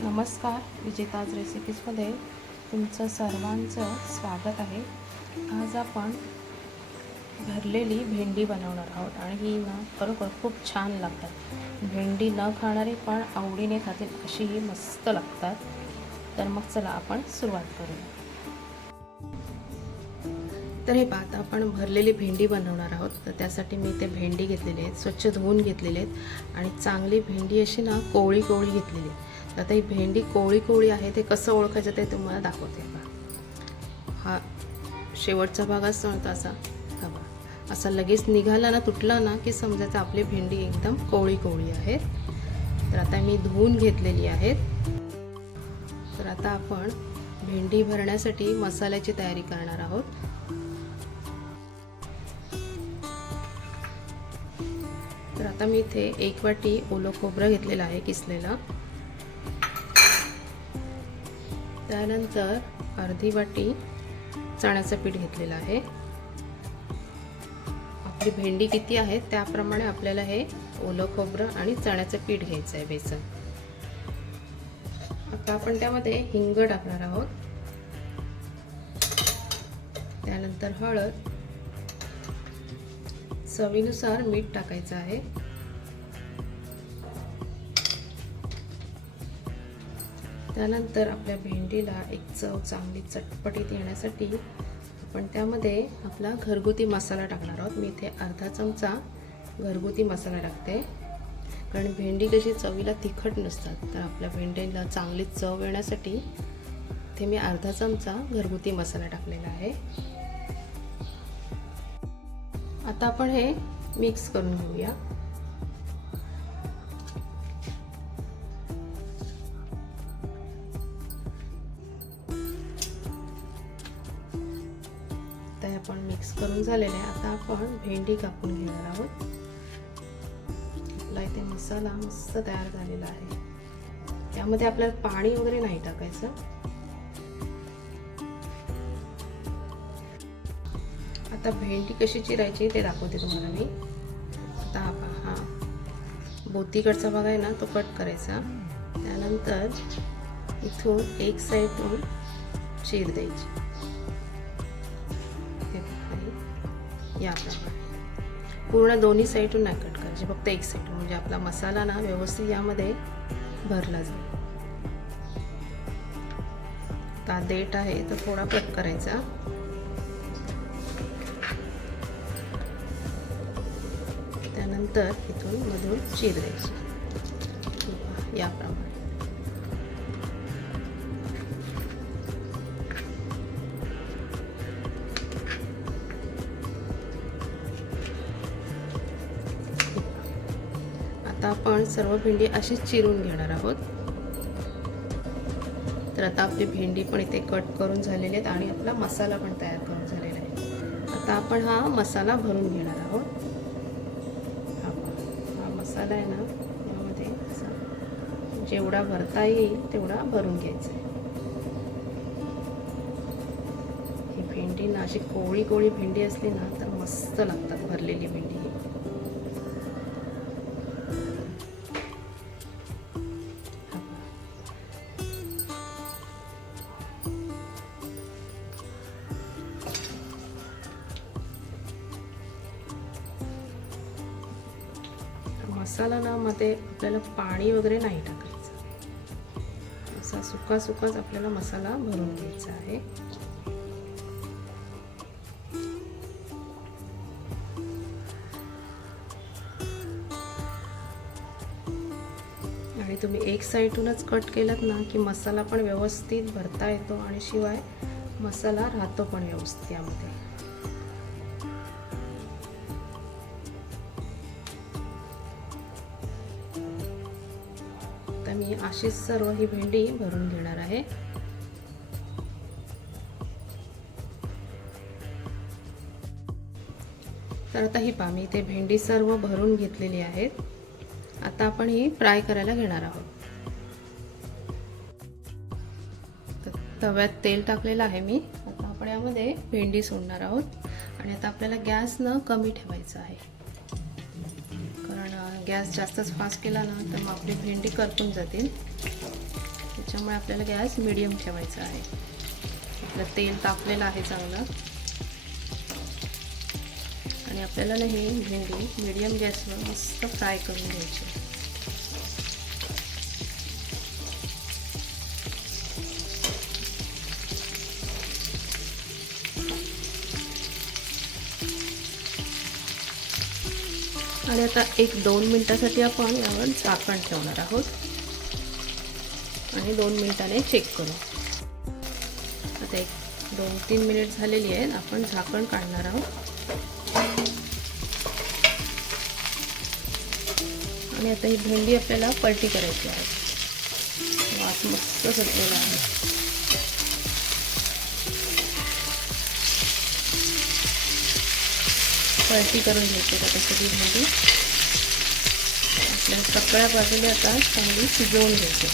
नमस्कार विजेताज रेसिपीजमध्ये तुमचं सर्वांचं स्वागत आहे. आज आपण भरलेली भेंडी बनवणार आहोत आणि ही ना खरोखर खूप छान लागतात. भेंडी न खाणारी पण आवडीने खातील अशी ही मस्त लागतात. तर मग चला आपण सुरुवात करूया. तर हे पाहता आपण भरलेली भेंडी बनवणार आहोत. तर त्यासाठी मी ते भेंडी घेतलेली आहेत स्वच्छ धुवून घेतलेले आहेत आणि चांगली भेंडी अशी ना कोवळी कोवळी घेतलेली आहे आता ही भेंडी कोळी कोळी आहे ते कसं ओळखायचं ते तुम्हाला दाखवते बा हा शेवटचा भाग असतो ना तसा हा बघा. असा लगेच निघाला ना तुटला ना की समजायचं आपली भेंडी एकदम कोवळी कोवळी आहेत तर आता मी धुवून घेतलेली आहेत तर आता आपण भेंडी भरण्यासाठी मसाल्याची तयारी करणार आहोत. तर आता मी इथे एक वाटी ओलं खोबरं घेतलेलं आहे किसलेलं. त्यानंतर अर्धी वाटी चण्याचं पीठ घेतलेलं आहे. आपली भेंडी किती आहे त्याप्रमाणे आपल्याला हे ओलं खोबरं आणि चण्याचं पीठ घ्यायचं आहे बेसन. आता आपण त्यामध्ये हिंग टाकणार आहोत. त्यानंतर हळद. चवीनुसार मीठ टाकायचं आहे. त्यानंतर आपल्या भेंडीला एक चव चांगली चटपटीत येण्यासाठी आपण त्यामध्ये आपला घरगुती मसाला टाकणार आहोत. मी इथे अर्धा चमचा घरगुती मसाला टाकते. कारण भेंडी कशी चवीला तिखट नसतात तर आपल्या भेंडीला चांगली चव येण्यासाठी इथे मी अर्धा चमचा घरगुती मसाला टाकलेला आहे. आता आपण हे मिक्स करून घेऊया. आपण मिक्स करून झालेले आहे. आता आपण भेंडी कापून घेणार आहोत. आपला इथे मसाला मस्त तयार झालेला आहे. त्यामध्ये आपल्याला पाणी वगैरे नाही टाकायचं. आता भेंडी कशी चिरायची ते दाखवते तुम्हाला मी. आता हा हा बोतीकडचा भाग आहे ना तो कट करायचा. त्यानंतर इथून एक साईडून चीर द्यायची. याप्रमाणे पूर्ण दोन्ही साईडून नाही कट करायचे फक्त एक साईड म्हणजे आपला मसाला ना व्यवस्थित यामध्ये भरला जाईल. आता देठ आहे तर थोडा कट करायचा. त्यानंतर इथून मधून चीर द्यायची याप्रमाणे सर्व भेंडी अशीच चिरून घेणार आहोत. तर आता आपली भेंडी पण इथे कट करून झालेली आहेत आणि आपला मसाला पण तयार करून झालेला आहे. आता आपण हा मसाला भरून घेणार आहोत. हा हा मसाला आहे ना यामध्ये असा जेवढा भरता येईल तेवढा भरून घ्यायचा आहे. ही भेंडी ना अशी कोळी कोळी भेंडी असली ना तर मस्त लागतात भरलेली भेंडी. मसाला ना मध्ये आपल्याला पाणी वगैरे नाही टाकायचं. असा सुका सुकाच आपल्याला मसाला भरून घ्यायचा आहे. आणि तुम्ही एक साईडूनच कट केलात ना की मसाला पण व्यवस्थित भरता येतो आणि शिवाय मसाला राहतो पण व्यवस्थित यामध्ये. मी अशीच सर्व ही भेंडी भरून घेणार आहे. तर आता ही पा मी इथे भेंडी सर्व भरून घेतलेली आहेत. आता आपण ही फ्राय करायला घेणार आहोत. तर तव्यात तेल टाकलेलं आहे मी. आता आपण यामध्ये भेंडी सोडणार आहोत. आणि आता आपल्याला गॅस न कमी ठेवायचा आहे. कारण गॅस जास्तच फास्ट केला ना तर मग आपली भेंडी करपून जातील. त्याच्यामुळे आपल्याला गॅस मिडियम ठेवायचा आहे. आपलं तेल तापलेलं आहे चांगलं. आणि आपल्याला ना ही भेंडी मिडियम गॅसवर मस्त फ्राय करून घ्यायची आणि आता एक दोन मिनटासाठी आपण यावर झाकण ठेवणार आहोत. आणि दोन मिनिटाने चेक करू. आता एक दोन तीन मिनिट झालेली आहेत. आपण झाकण काढणार आहोत. आणि आता ही भेंडी आपल्याला पलटी करायची आहे. वास मस्त सुटलेला आहे. पळती करून घ्यायची आता सगळी आपल्या सगळ्या बाजूने आता चांगली शिजवून घ्यायची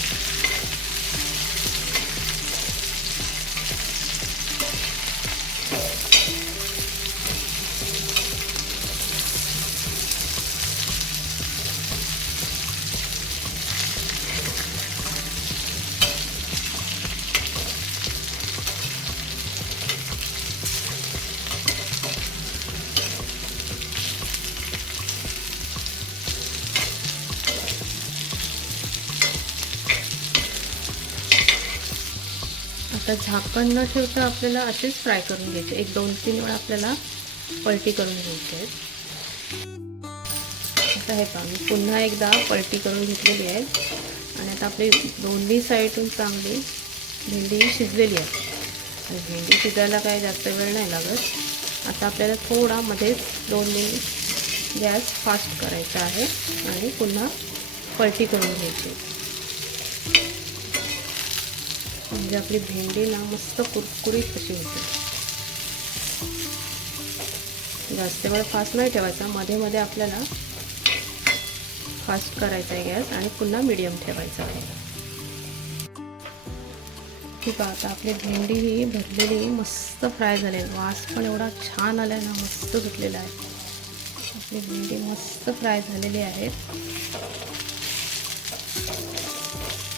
आता झाकण न ठेवता आपल्याला असेच फ्राय करून घ्यायचे. एक दोन तीन वेळा आपल्याला पलटी करून घ्यायची आहे आता हे पहा मी पुन्हा एकदा पलटी करून घेतलेली आहे आणि आता आपली दोन्ही साईडून चांगली भेंडी शिजलेली आहे. आणि भेंडी शिजायला काय जास्त वेळ नाही लागत. आता आपल्याला थोडा मध्येच दोन मिनिट गॅस फास्ट करायचा आहे. आणि पुन्हा पलटी करून घ्यायची म्हणजे आपली भेंडी ना मस्त कुरकुरीत अशी होते. जास्त वेळ फास्ट नाही ठेवायचा. मध्ये मध्ये आपल्याला फास्ट करायचा आहे गॅस आणि पुन्हा मिडियम ठेवायचा आहे. ठीक आहे आता आपली भेंडी ही भरलेली मस्त फ्राय झाली वास पण एवढा छान आला ना मस्त सुटलेला आहे. आपली भेंडी मस्त फ्राय झालेली आहे.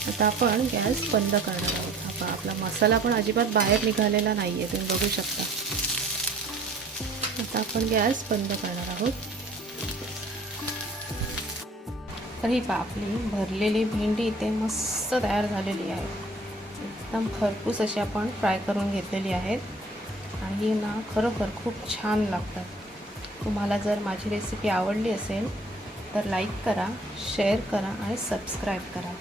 आता आपण गॅस बंद करणार आहोत. पहा आपला मसाला पण अजिबात बाहेर निघालेला नाही आहे तुम्ही बघू शकता. आता आपण गॅस बंद करणार आहोत. तर ही पहा आपली भरलेली भेंडी इथे मस्त तयार झालेली आहे. एकदम खरपूस अशी आपण फ्राय करून घेतलेली आहेत. आणि ना खरोखर खूप छान लागतात. तुम्हाला जर माझी रेसिपी आवडली असेल तर लाईक करा शेअर करा आणि सबस्क्राईब करा.